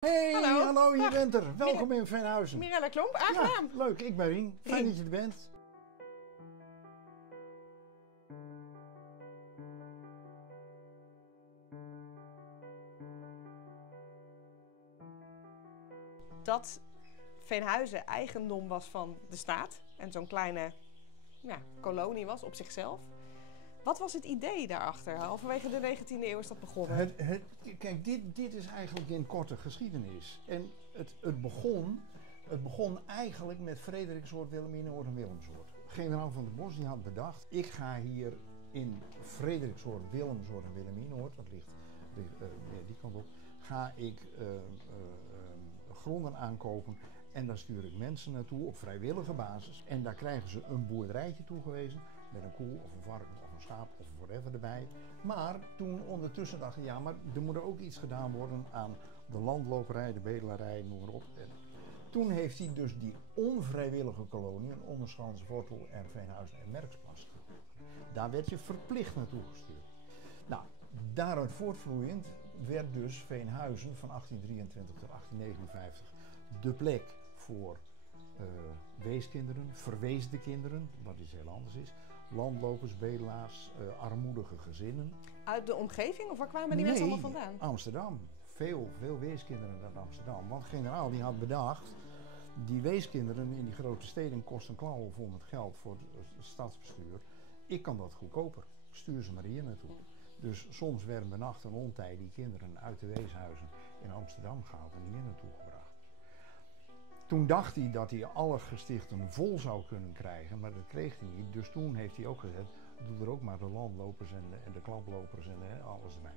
Hey, hallo, je dag. bent er. Welkom in Veenhuizen. Mirella Klomp, aangenaam. Ja, leuk, ik ben Rien. Fijn dat je er bent. Dat Veenhuizen eigendom was van de staat en zo'n kleine kolonie was op zichzelf. Wat was het idee daarachter? Halverwege de 19e eeuw is dat begonnen. Kijk, dit is eigenlijk in korte geschiedenis. En het begon eigenlijk met Frederiksoord, Wilhelminoord en Willemsoord. Generaal van der Bos die had bedacht, ik ga hier in Frederiksoord, Willemsoord en Wilhelminoord, dat ligt die kant op, ga ik gronden aankopen en daar stuur ik mensen naartoe op vrijwillige basis. En daar krijgen ze een boerderijtje toegewezen met een koe of een varken of een schaap of whatever erbij. Maar toen ondertussen dachten ja, maar er moet er ook iets gedaan worden aan de landloperij, de bedelarij, noem maar op. En toen heeft hij dus die onvrijwillige koloniën, Onderschans, Wortel en Veenhuizen en Merksplas. Daar werd je verplicht naartoe gestuurd. Nou, daaruit voortvloeiend werd dus Veenhuizen van 1823 tot 1859 de plek voor weeskinderen, verweesde kinderen, wat iets heel anders is, landlopers, bedelaars, armoedige gezinnen. Uit de omgeving of waar kwamen die mensen allemaal vandaan? Amsterdam. Veel weeskinderen uit Amsterdam. Want generaal die had bedacht, die weeskinderen in die grote steden kosten klauwen vol met geld voor het stadsbestuur. Ik kan dat goedkoper. Stuur ze maar hier naartoe. Dus soms werden bij nacht en ontij die kinderen uit de weeshuizen in Amsterdam gehaald en hier naartoe gebracht. Toen dacht hij dat hij alle gestichten vol zou kunnen krijgen, maar dat kreeg hij niet. Dus toen heeft hij ook gezegd, doe er ook maar de landlopers en de klaplopers en alles erbij.